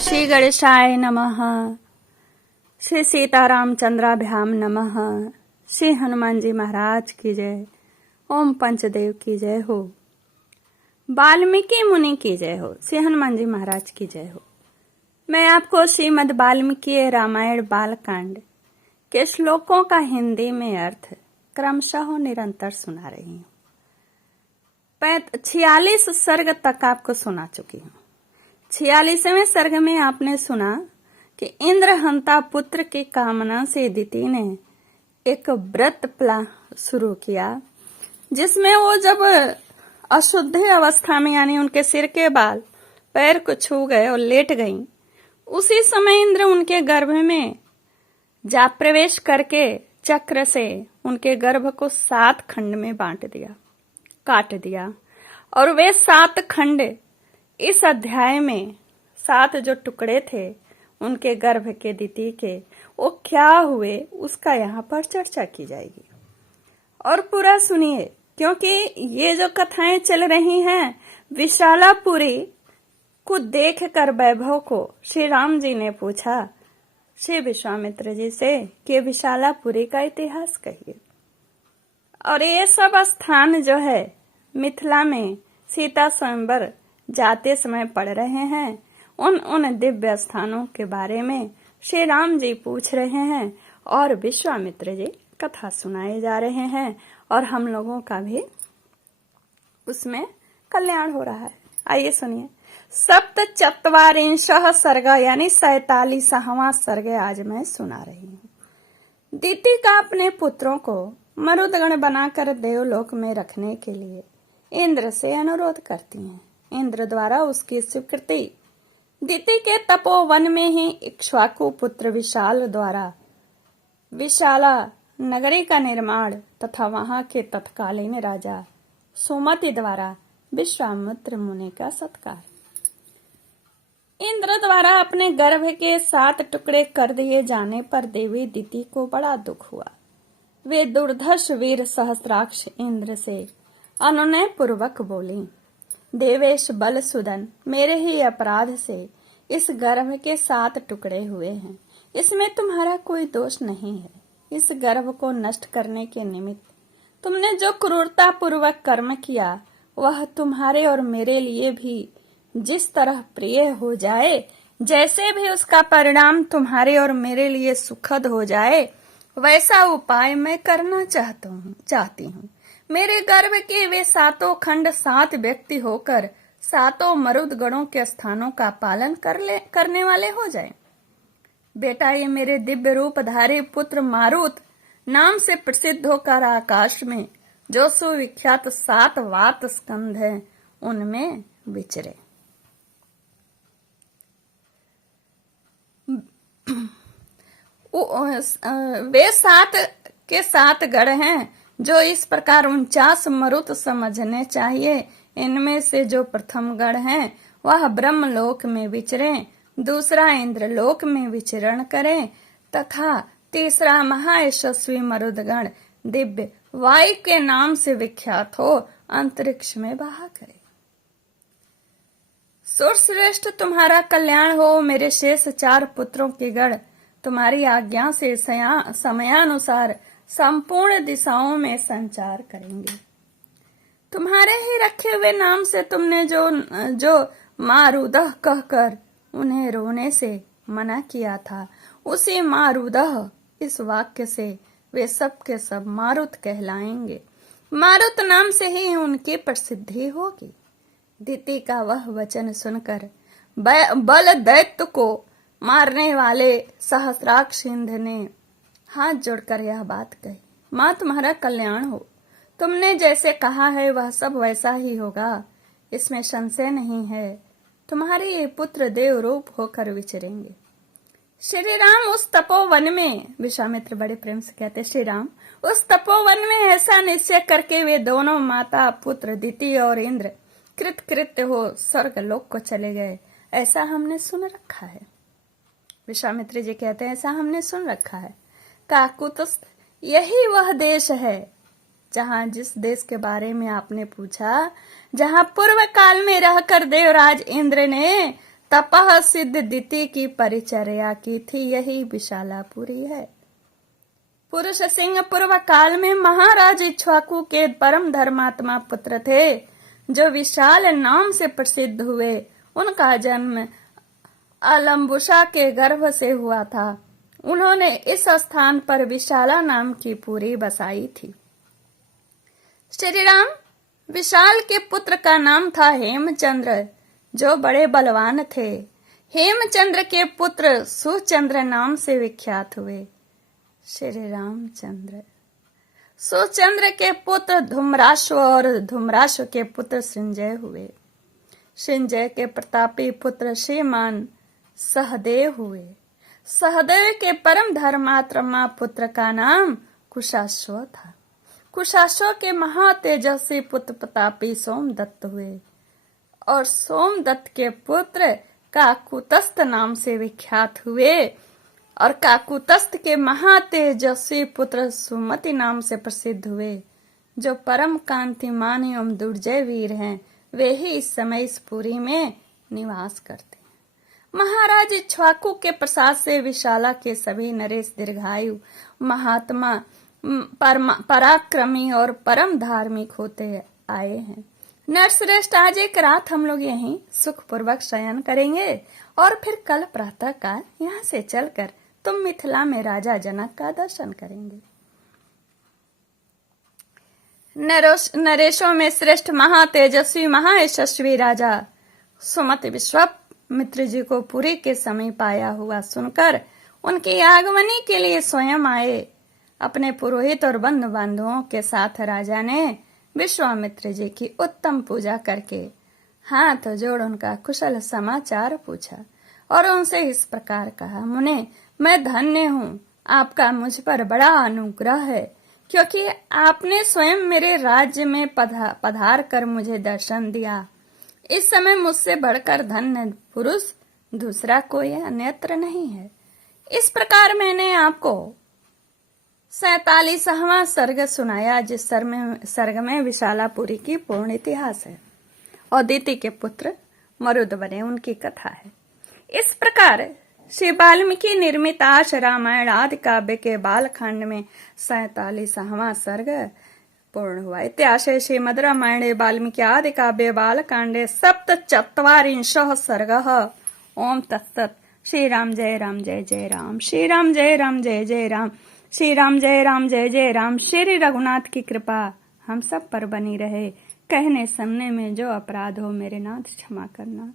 श्री गणेशाय नमः। श्री सीतारामचंद्राभ्याम नमः। श्री हनुमान जी महाराज की जय। ओम पंचदेव की जय हो। वाल्मीकि मुनि की जय हो। श्री हनुमान जी महाराज की जय हो। मैं आपको श्रीमद् वाल्मीकि रामायण बालकांड के श्लोकों का हिंदी में अर्थ क्रमशः निरंतर सुना रही हूँ। 46 सर्ग तक आपको सुना चुकी हूँ। 46वें सर्ग में आपने सुना कि इंद्रहंता पुत्र की कामना से दिति ने एक व्रत प्लान शुरू किया, जिसमें वो जब अशुद्ध अवस्था में यानी उनके सिर के बाल पैर को छू गए और लेट गईं, उसी समय इंद्र उनके गर्भ में जा प्रवेश करके चक्र से उनके गर्भ को 7 खंड में काट दिया। और वे 7 खंड इस अध्याय में 7 जो टुकड़े थे उनके गर्भ के दिति के, वो क्या हुए उसका यहाँ पर चर्चा की जाएगी। और पूरा सुनिए, क्योंकि ये जो कथाएं चल रही हैं, विशालापुरी को देख कर वैभव को श्री राम जी ने पूछा श्री विश्वामित्र जी से कि विशालापुरी का इतिहास कहिए। और ये सब स्थान जो है मिथिला में सीता स्वयंवर जाते समय पढ़ रहे हैं, उन दिव्य स्थानों के बारे में श्री राम जी पूछ रहे हैं और विश्वामित्र जी कथा सुनाए जा रहे हैं, और हम लोगों का भी उसमें कल्याण हो रहा है। आइए सुनिए। 47 सर्ग यानी 47वां सर्ग आज मैं सुना रही हूँ। दिति का अपने पुत्रों को मरुदगण बनाकर देवलोक में रखने के लिए इंद्र से अनुरोध करती हैं। इंद्र द्वारा उसकी स्वीकृति दिति के तपोवन में ही इक्ष्वाकु पुत्र विशाल द्वारा विशाला नगरी का निर्माण तथा वहां के तत्कालीन राजा सुमति द्वारा विश्वामित्र मुनि का सत्कार। इंद्र द्वारा अपने गर्भ के 7 टुकड़े कर दिए जाने पर देवी दिति को बड़ा दुख हुआ। वे दुर्धर्ष वीर सहस्राक्ष इंद्र से अनुनय पूर्वक बोली, देवेश बल सुदन, मेरे ही अपराध से इस गर्भ के 7 टुकड़े हुए हैं। इसमें तुम्हारा कोई दोष नहीं है। इस गर्भ को नष्ट करने के निमित्त तुमने जो क्रूरता पूर्वक कर्म किया, वह तुम्हारे और मेरे लिए भी जिस तरह प्रिय हो जाए, जैसे भी उसका परिणाम तुम्हारे और मेरे लिए सुखद हो जाए, वैसा उपाय मैं करना चाहती हूँ। मेरे गर्भ के वे 7 खंड 7 व्यक्ति होकर 7 मरुद गणों के स्थानों का पालन करने वाले हो जाएं। बेटा, ये मेरे दिव्य रूपधारी पुत्र मारुत नाम से प्रसिद्ध होकर आकाश में जो सुविख्यात 7 वात स्कंध हैं, उनमें विचरे। वे 7 के 7 गण हैं जो इस प्रकार 49 मरुत समझने चाहिए। इनमें से जो प्रथम गण है वह ब्रह्मलोक में विचरे, दूसरा इंद्रलोक में विचरण करे तथा तीसरा महायशस्वी मरुदगण दिव्य वायु के नाम से विख्यात हो अंतरिक्ष में बहा करे। सुरश्रेष्ठ, तुम्हारा कल्याण हो। मेरे शेष 4 पुत्रों के गण तुम्हारी आज्ञा से समयानुसार संपूर्ण दिशाओं में संचार करेंगे। तुम्हारे ही रखे हुए नाम से तुमने जो मारुदह कहकर उन्हें रोने से मना किया था, उसी मारुदह इस वाक्य से वे सब के सब मारुत कहलाएंगे। मारुत नाम से ही उनकी प्रसिद्धि होगी। दिति का वह वचन सुनकर बल दैत्य को मारने वाले सहस्राक्ष इंद्र ने हाथ जोड़कर यह बात कही, माँ तुम्हारा कल्याण हो। तुमने जैसे कहा है वह सब वैसा ही होगा, इसमें संशय नहीं है। तुम्हारे ये पुत्र देव रूप होकर विचरेंगे। श्री राम उस तपोवन में, विश्वामित्र बड़े प्रेम से कहते, श्री राम उस तपोवन में ऐसा निश्चय करके वे दोनों माता पुत्र दिति और इंद्र कृतकृत्य हो स्वर्ग लोक को चले गए, ऐसा हमने सुन रखा है। विश्वामित्र जी कहते हैं, ऐसा हमने सुन रखा है। काकुत्स्थ यही वह देश है जहाँ जिस देश के बारे में आपने पूछा, जहाँ पूर्व काल में रहकर देवराज इंद्र ने तपह सिद्ध दिति की परिचर्या की थी, यही विशालापुरी है। पुरुष सिंह पूर्व काल में महाराज इक्ष्वाकु के परम धर्मात्मा पुत्र थे, जो विशाल नाम से प्रसिद्ध हुए। उनका जन्म अलम्बुसा के गर्भ से हुआ था। उन्होंने इस स्थान पर विशाला नाम की पुरी बसाई थी। श्री राम विशाल के पुत्र का नाम था हेमचंद्र, जो बड़े बलवान थे। हेमचंद्र के पुत्र सुचंद्र नाम से विख्यात हुए। श्री रामचंद्र सुचंद्र के पुत्र धूम्राश्व और धूम्राश्व के पुत्र संजय हुए। संजय के प्रतापी पुत्र श्रीमान सहदेव हुए। सहदेव के परम धर्मात्मा पुत्र का नाम कुशाश्व था। कुशाश्व के महातेजस्वी पुत्र प्रतापी सोमदत्त हुए और सोमदत्त के पुत्र काकुतस्थ नाम से विख्यात हुए और काकुतस्थ के महातेजस्वी पुत्र सुमति नाम से प्रसिद्ध हुए। जो परम कांतिमान एवं दुर्जय वीर हैं, वे ही इस समय इस पुरी में निवास करते हैं। महाराज इक्ष्वाकु के प्रसाद से विशाला के सभी नरेश दीर्घायु, महात्मा, पराक्रमी और परम धार्मिक होते आए हैं। नरश्रेष्ठ, आज एक रात हम लोग यहीं सुखपूर्वक शयन करेंगे और फिर कल प्रातः काल यहाँ से चलकर तुम मिथिला में राजा जनक का दर्शन करेंगे। नरेशों में श्रेष्ठ महातेजस्वी महायशस्वी राजा सुमति विश्वामित्र जी को पुरी के समीप आया हुआ सुनकर उनकी आगमनी के लिए स्वयं आए। अपने पुरोहित और बंधु बांधवों के साथ राजा ने विश्वामित्र जी की उत्तम पूजा करके हाथ जोड़ उनका कुशल समाचार पूछा और उनसे इस प्रकार कहा, मुने, मैं धन्य हूँ, आपका मुझ पर बड़ा अनुग्रह है, क्योंकि आपने स्वयं मेरे राज्य में पधार कर मुझे दर्शन दिया। इस समय मुझसे बढ़कर धन्य पुरुष दूसरा कोई अन्यत्र नहीं है। इस प्रकार मैंने आपको 47वां सर्ग सुनाया, जिस सर्ग में विशालापुरी की पूर्ण इतिहास है और दिति के पुत्र मरुद बने उनकी कथा है। इस प्रकार श्री वाल्मीकि निर्मित आश रामायण आदि काव्य के बालखंड में 47वां सर्ग पूर्ण हुआ। इत्याशे श्रीमद् रामायणे वाल्मीकि आदि काव्ये बालकांडे 47 सर्गः। ओम तत्सत्। श्री राम जय राम जय जय राम, श्री राम जय राम जय जय राम, श्री राम जय राम जय जय राम। श्री रघुनाथ की कृपा हम सब पर बनी रहे। कहने सुनने में जो अपराध हो मेरे नाथ क्षमा करना।